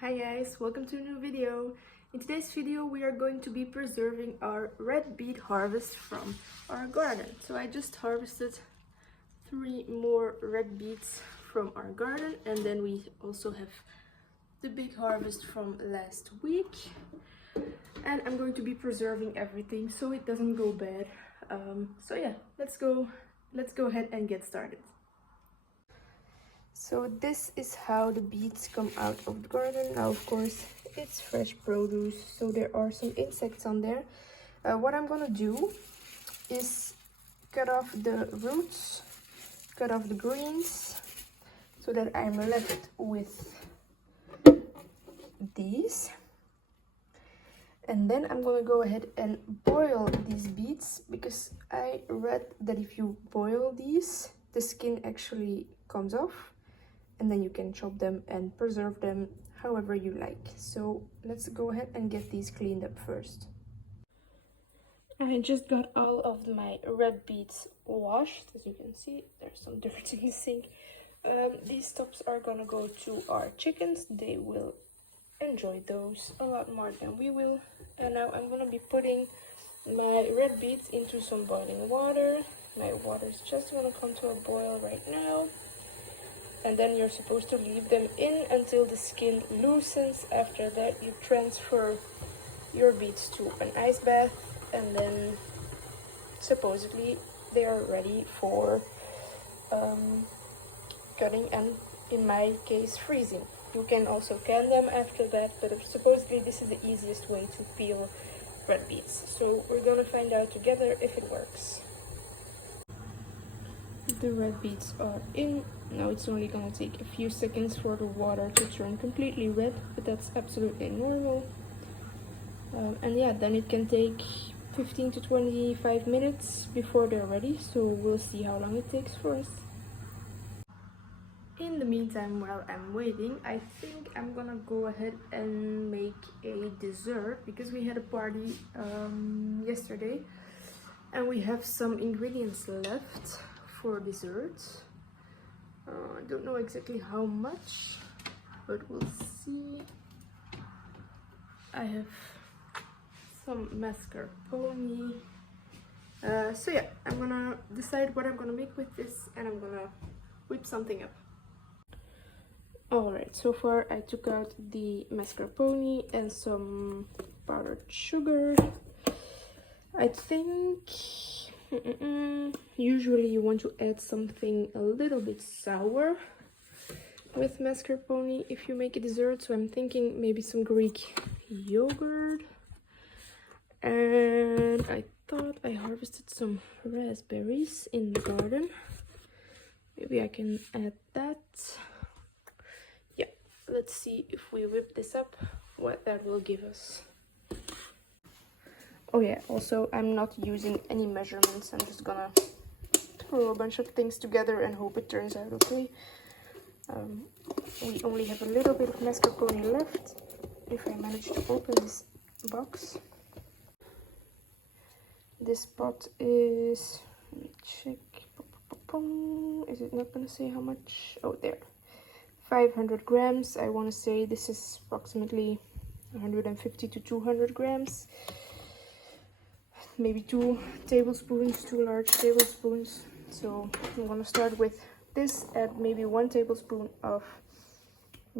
Hi guys, welcome to a new video. In today's video we are going to be preserving our red beet harvest from our garden. So I just harvested 3 more red beets from our garden, and then we also have the big harvest from last week. And I'm going to be preserving everything so it doesn't go bad. So yeah, let's go ahead and get started. So this is how the beets come out of the garden. Now of course it's fresh produce, so there are some insects on there. What I'm gonna do is cut off the roots, cut off the greens, so that I'm left with these. And then I'm gonna go ahead and boil these beets, because I read that if you boil these, the skin actually comes off, and then you can chop them and preserve them however you like. So let's go ahead and get these cleaned up first. I just got all of my red beets washed. As you can see, there's some dirt in the sink. These tops are gonna go to our chickens. They will enjoy those a lot more than we will. And now I'm gonna be putting my red beets into some boiling water. My water is just gonna come to a boil right now. And then you're supposed to leave them in until the skin loosens. After that you transfer your beets to an ice bath, and then supposedly they are ready for cutting, and in my case freezing. You can also can them after that, but supposedly this is the easiest way to peel red beets. So we're gonna find out together if it works. The red beets are in. Now it's only gonna take a few seconds for the water to turn completely red, but that's absolutely normal. And yeah, then it can take 15 to 25 minutes before they're ready, so we'll see how long it takes for us. In the meantime, while I'm waiting, I think I'm gonna go ahead and make a dessert, because we had a party yesterday and we have some ingredients left for dessert. I don't know exactly how much, but we'll see. I have some mascarpone. So yeah, I'm gonna decide what I'm gonna make with this, and I'm gonna whip something up. Alright, so far I took out the mascarpone and some powdered sugar. I think usually you want to add something a little bit sour with mascarpone if you make a dessert, so I'm thinking maybe some Greek yogurt. And I thought I harvested some raspberries in the garden. Maybe I can add that. Yeah, let's see if we whip this up, what that will give us. Oh yeah, also I'm not using any measurements. I'm just gonna throw a bunch of things together and hope it turns out okay. We only have a little bit of mascarpone left, if I manage to open this box. This pot is, let me check, is it not gonna say how much? Oh, there, 500 grams. I want to say this is approximately 150 to 200 grams. Maybe 2 tablespoons, 2 large tablespoons. So I'm gonna start with this, add maybe 1 tablespoon of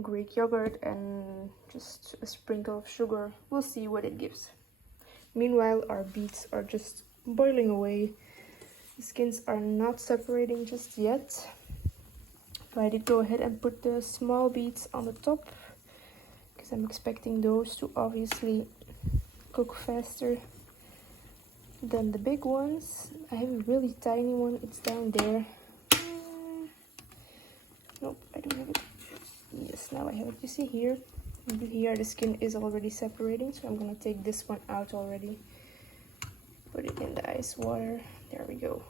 Greek yogurt and just a sprinkle of sugar. We'll see what it gives. Meanwhile, our beets are just boiling away. The skins are not separating just yet. But I did go ahead and put the small beets on the top, because I'm expecting those to obviously cook faster than the big ones. I have a really tiny one, it's down there. Nope, I don't have it. Yes, now I have it. You see here, here the skin is already separating, so I'm gonna take this one out already. Put it in the ice water. There we go.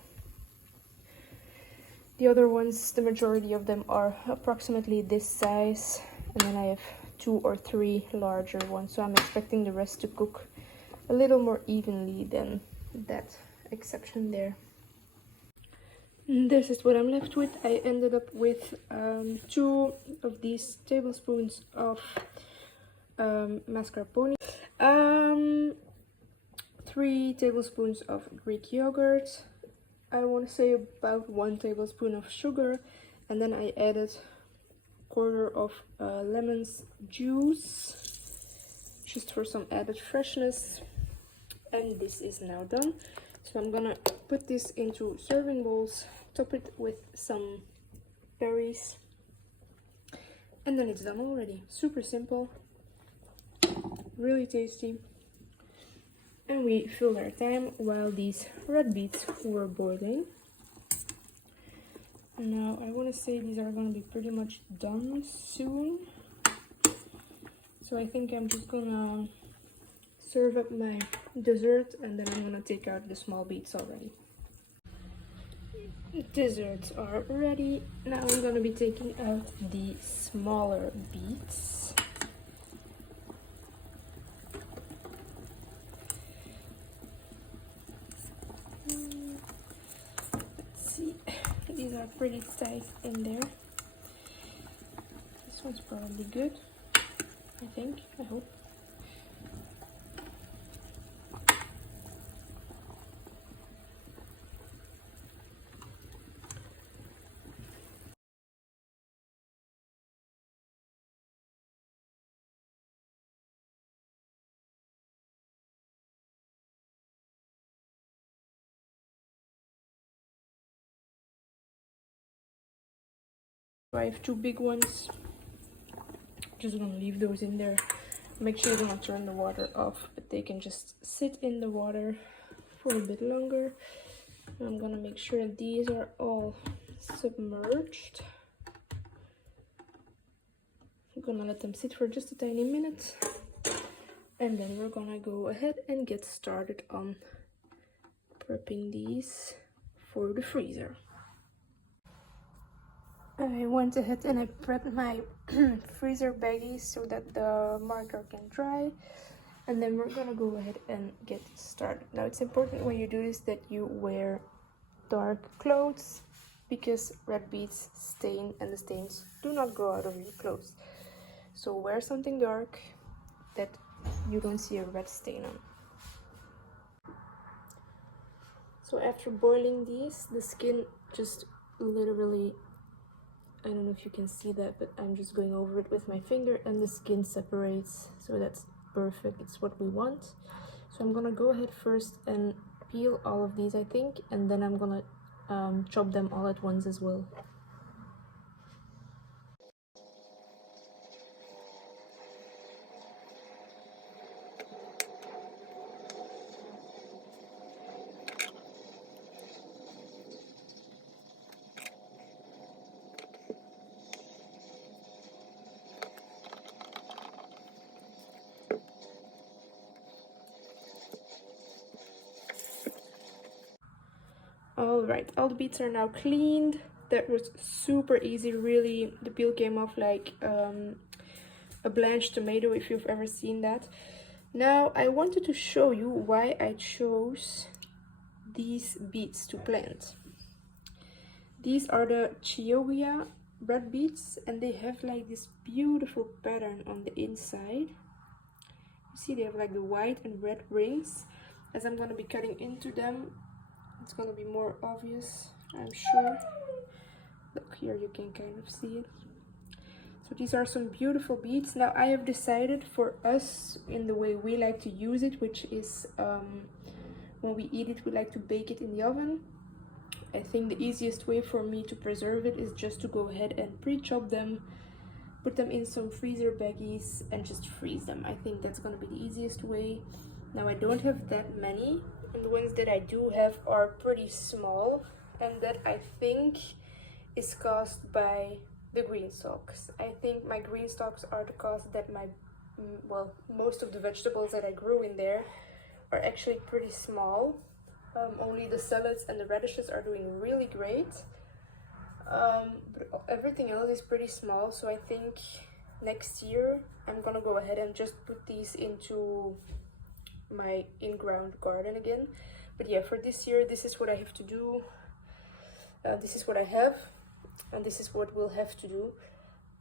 The other ones, the majority of them are approximately this size, and then I have 2 or 3 larger ones, so I'm expecting the rest to cook a little more evenly than that exception there. This is what I'm left with. I ended up with 2 of these tablespoons of mascarpone, 3 tablespoons of Greek yogurt. I want to say about 1 tablespoon of sugar, and then I added quarter of lemon's juice just for some added freshness. And this is now done, so I'm gonna put this into serving bowls, top it with some berries, and then it's done already. Super simple, really tasty. And we filled our time while these red beets were boiling. Now I want to say these are going to be pretty much done soon, so I think I'm just gonna serve up my dessert, and then I'm gonna take out the small beets already. Desserts are ready. Now I'm gonna be taking out the smaller beets. Let's see, these are pretty tight in there. This one's probably good, I think, I hope. I have 2 big ones. Just gonna leave those in there. Make sure you don't turn the water off, but they can just sit in the water for a bit longer. I'm gonna make sure these are all submerged. I'm gonna let them sit for just a tiny minute, and then we're gonna go ahead and get started on prepping these for the freezer. I went ahead and I prepped my freezer baggies so that the marker can dry, and then we're gonna go ahead and get started. Now it's important when you do this that you wear dark clothes, because red beets stain and the stains do not go out of your clothes. So wear something dark that you don't see a red stain on. So after boiling these, the skin just literally, I don't know if you can see that, but I'm just going over it with my finger, and the skin separates, so that's perfect. It's what we want. So I'm gonna go ahead first and peel all of these, I think, and then I'm gonna chop them all at once as well. Alright, all the beets are now cleaned. That was super easy, really. The peel came off like a blanched tomato, if you've ever seen that. Now I wanted to show you why I chose these beets to plant. These are the Chioggia red beets, and they have like this beautiful pattern on the inside. You see they have like the white and red rings. As I'm going to be cutting into them, it's going to be more obvious, I'm sure. Look, here you can kind of see it. So these are some beautiful beets. Now I have decided for us, in the way we like to use it, which is when we eat it, we like to bake it in the oven. I think the easiest way for me to preserve it is just to go ahead and pre-chop them, put them in some freezer baggies, and just freeze them. I think that's going to be the easiest way. Now I don't have that many, and the ones that I do have are pretty small, and that I think is caused by the green stalks. I think my green stalks are the cause that my, well, most of the vegetables that I grew in there are actually pretty small. Only the salads and the radishes are doing really great, but everything else is pretty small. So I think next year I'm gonna go ahead and just put these into my in-ground garden again. But yeah, for this year, this is what I have to do. This is what I have, and this is what we'll have to do.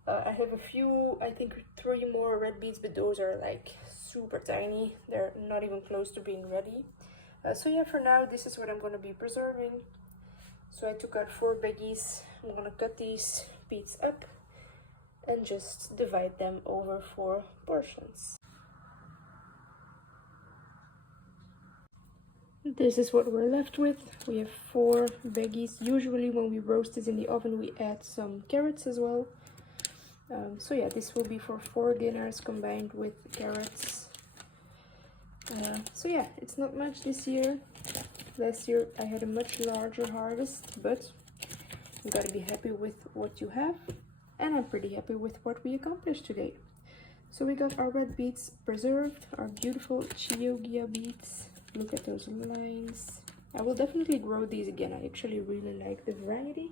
I have a few, I think 3 more red beets, but those are like super tiny. They're not even close to being ready. So yeah, for now, this is what I'm going to be preserving. So I took out 4 baggies. I'm going to cut these beets up and just divide them over 4 portions. This is what we're left with. We have 4 baggies. Usually when we roast this in the oven, we add some carrots as well. So yeah, this will be for 4 dinners combined with carrots. So yeah, it's not much this year. Last year I had a much larger harvest, but you gotta be happy with what you have. And I'm pretty happy with what we accomplished today. So we got our red beets preserved, our beautiful Chioggia beets. Look at those lines. I will definitely grow these again. I actually really like the variety.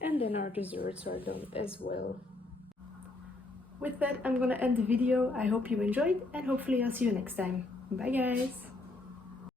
And then our desserts are done as well. With that, I'm gonna end the video. I hope you enjoyed, and hopefully I'll see you next time. Bye guys!